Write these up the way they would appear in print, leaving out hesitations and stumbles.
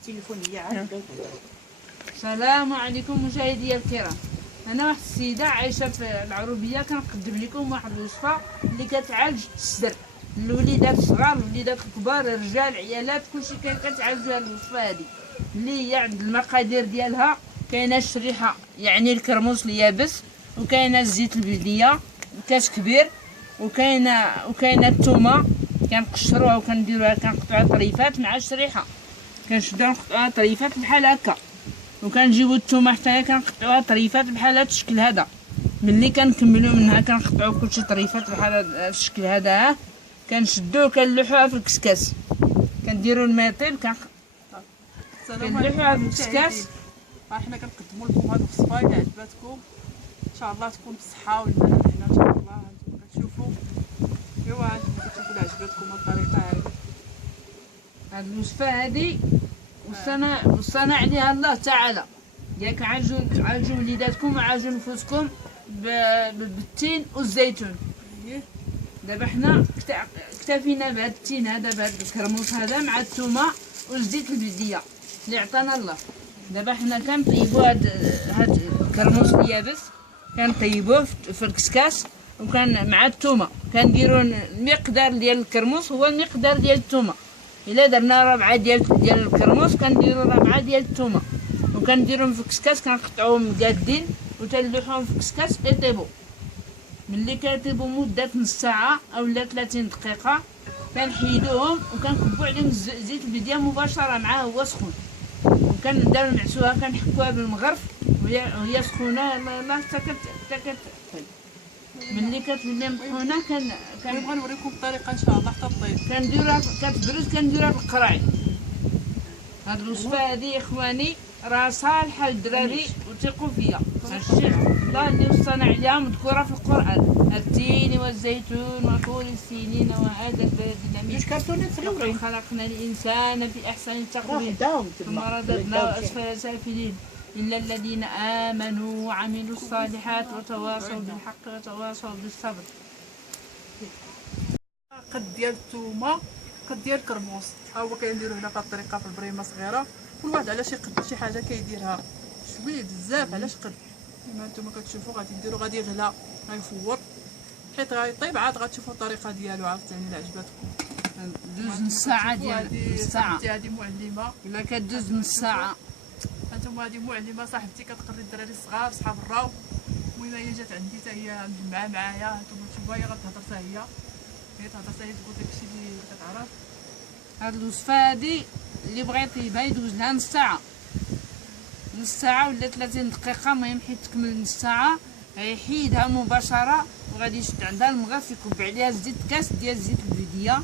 التليفونيه عاد. السلام عليكم مشاهدي الكرام. انا واحد السيده عايشه في العروبيه، كنقدم لكم واحد الوصفه اللي كتعالج الصدر. الوليدات الصغار، الوليدات الكبار، الرجال، عيالات، كلشي كتعالجوا هذه الوصفه هذه اللي هي عند المقادير ديالها. كاينه الشريحه يعني الكرموس اليابس، وكاينه الزيت البلديه كاس كبير، وكاينه الثومه كنقشروها وكنديروها كنقطعوها طريفات مع الشريحه، كنشدوها نقطعوها طريفات بحال هكا، وكنجيبو الثومه حتى كنقطعوها طريفات بحال هذا الشكل هذا. ملي كنكملو منها كنقطعو كلشي طريفات بحال هذا الشكل هذا، كنشدوه كنلوحوها في الكسكاس، كنديرو الماء يطيب كنلوحوها في الكسكاس. حنا كنقدموا لكم هذه الوصفه اللي عجباتكم، ان شاء الله تكون بالصحه والمنع هنا ان شاء الله. هانتوما كتشوفوا، ايوا هانتوما كتشوفوا اللي عجباتكم الطريقه هذه. هاد الوصفه هادي وصانا عليها الله تعالى، ياك عالجوا وليداتكم وعالجوا نفوسكم بالتين والزيتون. دابا حنا اكتفينا بهاد التين هذا، بهاد الكرموس هذا مع الثومه والزيت البلديه اللي عطانا الله. دابا حنا كنطيبوا هاد الكرموس اليابس، كنطيبوه في الكسكاس، وكان مع الثومه كنديروا المقدار ديال الكرموس هو المقدار ديال الثومه. الا درنا ربعه ديال الكرموس كنديروا ربعه ديال الثومه، وكنديروهم في الكسكاس، كنقطعوهم قادين وتنلوحوهم في الكسكاس يطيبوا. ملي كيطيبوا مده نص ساعه اولا 30 دقيقه كنحيدوهم وكنكبوا عليهم زيت البلديه مباشره معاه هو سخون، وكنديرو المعسوها كنحكوها بالمغرف وهي سخونه لا حتى كتطيب. ملي كتولي مطحونه كنبغي نوريكم الطريقه ان شاء الله حتى طيب. كنديروها كتبرد، كنديروها بالقراعي. هاد الوصفه هادي اخواني راه صالحه للدراري وثقوا فيا. هادشي الله اللي وصانا عليها مذكوره في القران: التين والزيتون وطور السينين وهذا البلد الامين لقد خلقنا الانسان في احسن تقويم ثم رددناه اسفل سافلين الا الذين امنوا وعملوا الصالحات وتواصوا بالحق وتواصوا بالصبر. قد ديال الثومه، قد ديال الكرموس، ها هو كنديرو هنا بهاد الطريقه في البريمه صغيره. كل واحد على شي قد شي حاجه كيديرها شويه بزاف على شقد. كما نتوما كتشوفوا غادي نديرو، غادي يغلى غيفور حيت غيطيب، عاد غتشوفوا الطريقه ديالو عاوتاني اللي عجباتكم. دوز نص ساعه ديال نص ساعه. هذه معلمه الا كدوز نص ساعه. هانتوما هذه معلمه صاحبتي كتقري الدراري الصغار صحاب الراو. المهم هي جات عندي حتى هي مجمعه معايا. هانتوما تشوفوها هي غتهضر حتى هي تهضر حتى هي تقول داكشي اللي كتعرف. هاد الوصفه هادي اللي بغى يطيبها يدوز لها نص ساعه، نص ساعه ولا 30 دقيقه. المهم حيت تكمل نص ساعه غيحيدها مباشره وغادي يشد عندها المغرف، يكب عليها زيت كاس ديال الزيت البلديه،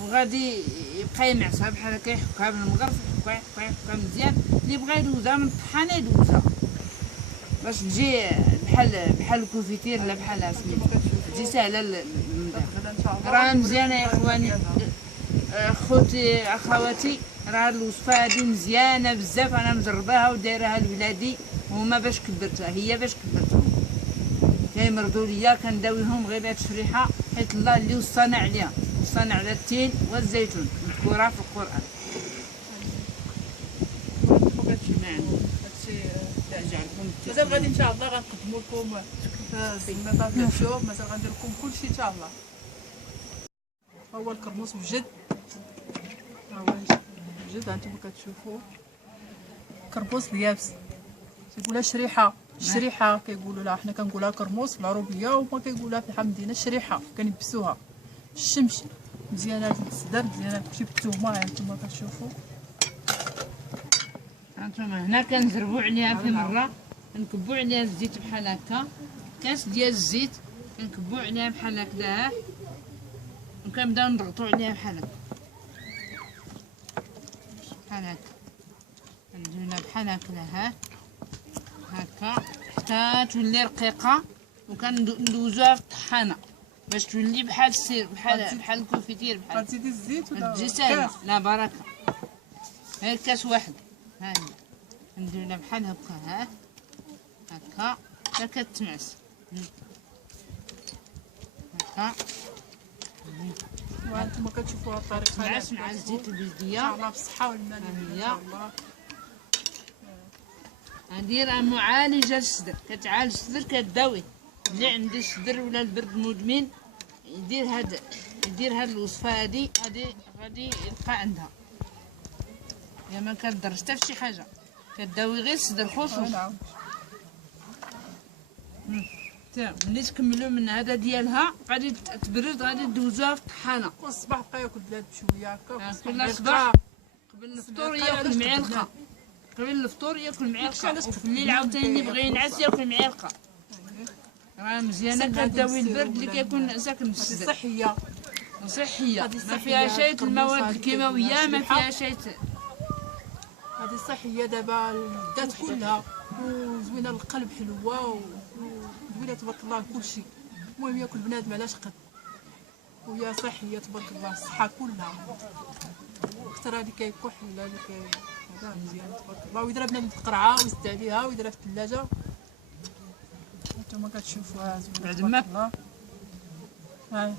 وغادي يبقى يمعسها بحال هكا، يحكها بالمغرف، يحكها مزيان. اللي بغى يدوزها من الطحانه يدوزها باش تجي بحال الكوفيتير ولا بحال سميتو، تجي ساهله للمدار. راه مزيانه يا اخواني، خوتي اخواتي، راه الوصفه هذه مزيانه بزاف. انا مجرباها ودايرها لولادي وهما باش كبرتها، هي باش كبرتهم كيمرضوا ليا كنداويهم غير بهاد الشريحه، حيت الله اللي وصانا عليها، وصانا على التين والزيتون مذكوره في القران. هادشي مازال غادي ان شاء الله غنقدموا لكم السلطات ديال الشوب، مازال غندير لكم كلشي ان شاء الله. ها هو الكرموس بجد، ها هو بجد. هانتوما كتشوفوا كرموس اليابس، كيقولها شريحه. الشريحه كيقولوا لها، حنا كنقولها كرموس في العروبيه وهما كيقولوها في الحمدينه الشريحه. كنبسوها الشمش مزيانه للصدر، مزيانه كلشي بالثومه. ها انتما كتشوفوا، هانتوما هنا كنزربوا عليها في مره، كنكبوا عليها الزيت بحال هكا، كاس ديال الزيت كنكبوا عليها بحال هكذا، وكنبداو نضغطوا عليها بحال هكا بحال هكا، كنديرولها بحال هكذا هكا حتى تولي رقيقه، وكندوزوها في الطحانه باش تولي بحال السير، بحال الكوفيتير. بحال غتزيدي الزيت ولا تجي ساهله؟ لا بركه. غير كاس واحد، ها هي نديرولها بحال هكا، هكا حتى كتمعس هكا. وانتم كتشوفوها الطريقه نعس مع الزيت ان البلديه. شاء الله بالصحه والمال ان شاء الله. ندير معالجه الصدر، كتعالج الصدر كداوي. اللي عنده الصدر ولا البرد مدمن يدير هاد الوصفه هادي غادي يلقى عندها. يا ما كضر حتى في شي حاجه، كداوي غير الصدر خصوص. نعم. ملي تكملوا من هذا ديالها غادي تبرد، غادي دوزوها في الطحانه. كل صباح بقى ياكل بلاد بشويه هكا. كل صباح قبل الفطور ياكل معلقه، قبل الفطور ياكل معلقه، وفي الليل عاوتاني يبغي ينعس ياكل معلقه. راه مزيانه كداوي البرد اللي كيكون ساكن في الصدر. صحيه ما فيها شيء المواد الكيماويه، ما فيها شيء. هذه صحيه دابا الذات كلها، وزوينه للقلب، حلوه وزوينه تبارك الله كلشي. المهم ياكل بنادم علاش قد، وهي صحيه تبارك الله، الصحه كلها. اختار اللي كيكح ولا اللي هذا مزيان تبارك الله. ويديرها بنادم في القرعه ويسد عليها ويديرها في الثلاجه. انتما كتشوفوها زوينه تبارك الله. هاي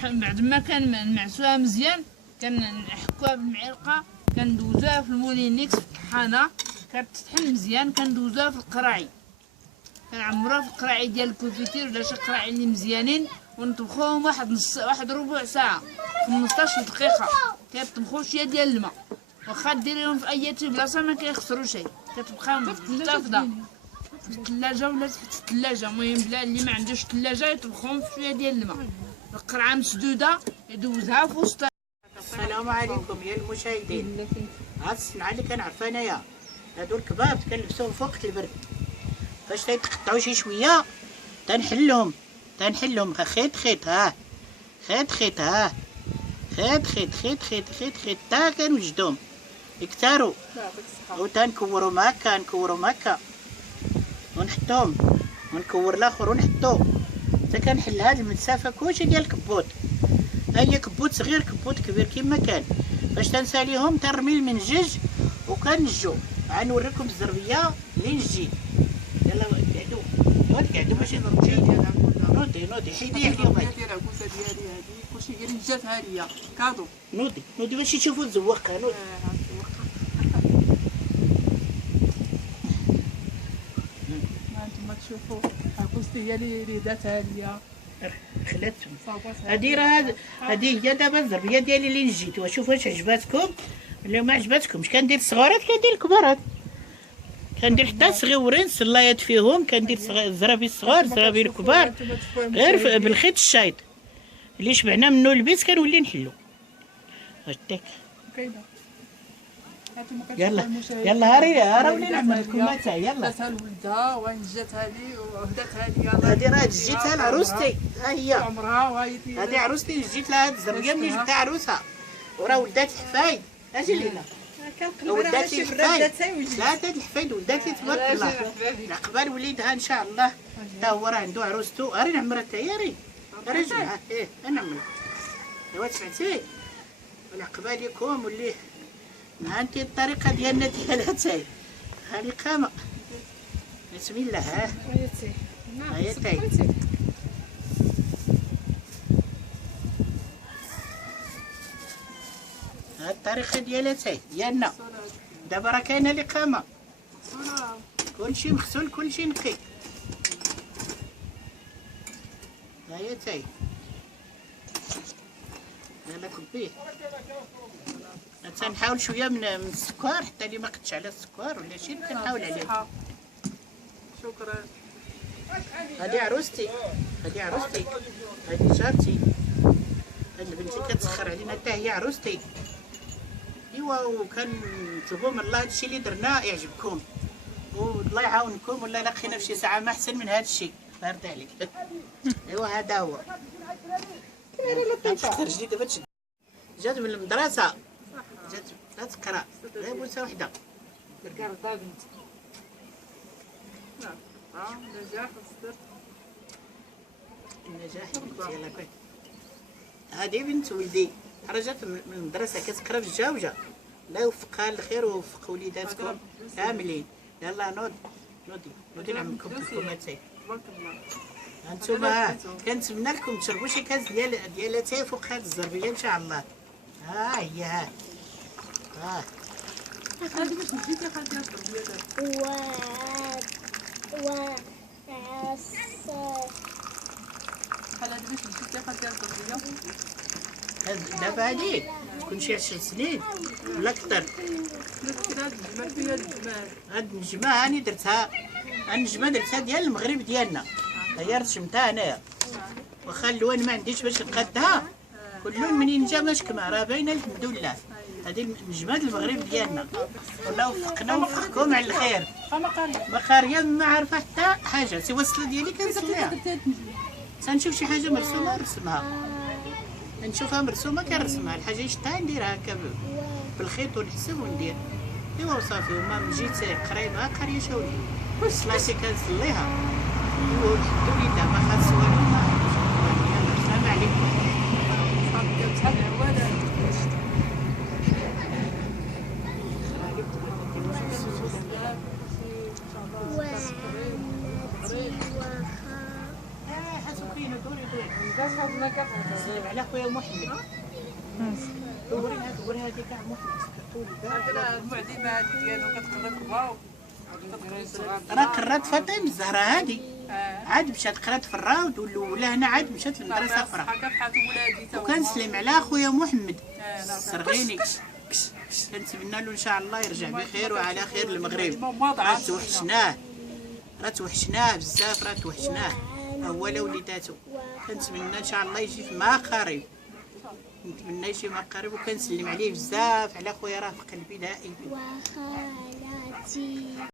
بعد ما كنمعسوها مزيان كنحكوها بالمعلقه، كندوزوها في المولينيكس في الطحانه، كتطحن مزيان، كندوزوها في القراعي، كنعمروها في القراعي ديال الكونفيتير ولا شي قراعي اللي مزيانين، ونطبخوهم واحد ربع ساعه 15 دقيقه. كيطبخوا شويه ديال الماء، واخا ديريهم في اي بلاصه ما كيخسروا شيء، كتبقى محتفظه في الثلاجه ولا تحت الثلاجه. المهم بلا اللي ما عندوش الثلاجه يطبخهم في شويه ديال الماء، القرعه مسدوده يدوزها في وسط. السلام عليكم يا المشاهدين. هاد الصنعه اللي كنعرفها انايا، هادو الكباب كنلبسوهم في وقت البرد، فاش تيتقطعوا شي شويه تنحلهم خيط ها، خيط ها، خيط تا كنوجدهم يكثروا، وتنكورهم هكا ونحطهم، ونكور الاخر ونحطو حتى كنحل هاد المسافه كلشي ديال الكبوت. هي كبوت صغير كبوت كبير كيما كان. باش تنساليهم تنرمي المنجج وكنجو. غنوريكم الزربيه اللي نجي. يلا قعدوا باش نوضي حيدي عليهم. هذه العكوسه ديالي هذه كلشي ديالي جاتها ليا كادو. نوضي باش يشوفوا الزواقه. نوضي هانتوما تشوفوا العكوستي هي اللي داتها ليا. خلاتهم. هذه هي دابا الزربيه ديالي اللي نجيتوها. شوفوا واش عجباتكم ولا ما عجباتكمش. كندير الصغارات كندير الكبارات، كندير حتى صغيورين صلايات فيهم، كندير زرابي الصغار زرابي الكبار، غير بالخيط الشايط اللي شبعنا منه البيت كنولي نحلو. هكاك يلا هاولي نعمل لكم متاع. يلا داتها لولدها ونجاتها لي وهداتها لي. هذه راه جيتها لعروستي، ها هي عمرها وهايدي. هذه عروستي جيت لها هاد الزربيه ملي جبتها عروسها، وراه ولدات الحفايد. اجي لينا ولدات الحفايد، ثلاثه الحفايد ولدات لي تبارك الله. عقبال وليدها ان شاء الله حتى هو راه عنده عروسته. راني نعمرها حتى هي راه جمعها. نعمرها. ايوا سمعتي والعقبال يكون واللي ها انت الطريقه ديالنا ديالها حتى هي قامه. بسم الله. هي تاي ها الطريقه ديالها تاي ديالنا. دابا راه كاينه الاقامه، كلشي مغسول كلشي نقي. ها هي تاي. يلا كبيه. تنحاول شويه من السكر حتى اللي ما قدش على السكر ولا شي كنحاول عليه. شكرا. هذه عروستي، هذه جارتي، هذه بنتي كتسخر علينا حتى هي عروستي. ايوا وكنطلبوا من الله هادشي اللي درنا يعجبكم والله يعاونكم، ولا لقينا في شي ساعه ما احسن من هادشي. الله يرضي عليك. ايوا هذا هو. خرجتي دابا جات من المدرسه، جات تقرا غير بوسه وحده. كركرطه بنتي. نجاح الصدر. النجاح يلا كوي. هذه بنت ولدي خرجت من المدرسه كتقرا في الجاوجه. الله يوفقها للخير ويوفق وليداتكم كاملين. يلا نوضي نعملكم الكماتين. تبارك الله. انتوما كنتمنى لكم تشربوا شي كاس ديال اتاي فوق هاد الزربيه ان شاء الله. ها هي ها هذه باش نجيك يا خالتي الزربيه بحال هذه باش نجيك يا خالتي الزربيه. دابا هادي تكون شي 10 سنين ولا اكثر. مسكين هاد الجمال فيها الجمال. هاد النجمه هاني درتها، النجمه درتها ديال المغرب ديالنا، هي رسمتها هنايا. واخا اللوان ما عنديش باش نقادها، كل لون منين جا مشكمه راه باينه الحمد لله. هذه النجمه المغرب ديالنا. والله وفقنا ووفقكم على الخير. ما قاريه ما عارفه حتى حاجه سوى الصله ديالي كنصليها. تنشوف شي حاجه مرسومه نرسمها، نشوفها مرسومه كنرسمها، الحاجه شفتها نديرها هكا بالخيط ونحسب وندير. ايوا وصافي. وما جيت قريبه قريه شاولي صلاتي كنصليها. ايوا الحمد لله ما خاص والو. يلا السلام عليكم. سلم على خويا محمد. دوري هذيك تاع محمد. هذا المعلمات ديالو كتقرا في الراو. راه قرات فاطمه الزهراء هادي عاد مشات قرات في الراود ولا هنا عاد مشات للمدرسه اخرى. وكنسلم على خويا محمد السرغيني، كنتمنى له ان شاء الله يرجع بخير وعلى خير للمغرب. راه توحشناه بزاف، راه توحشناه هو لا وليداتو. كنتمنى ان شاء الله يجي في مقارب، نتمنى يجي مقارب. وكنسلم عليه بزاف على خويا، راه في قلبي دائما.